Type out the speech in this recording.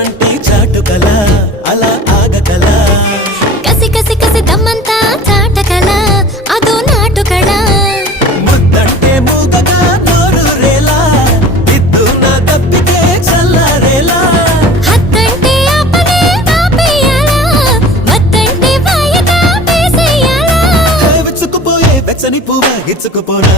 రమ్మంటే చాటుకల అలా ఆగకల కసి కసి కసి దమ్మంతా చాటకల అదో నాటుకళ ముద్దంటే మూగగా నోరూరేలా ఇద్దు నా దప్పికే చల్లారేలా హత్తంటే ఆపనే ఆపేయాలా వద్దంటే వాయిదా వేసేయాలా విచ్చుకుపోయే వెచ్చని పువ్వ గిచ్చుకుపోనా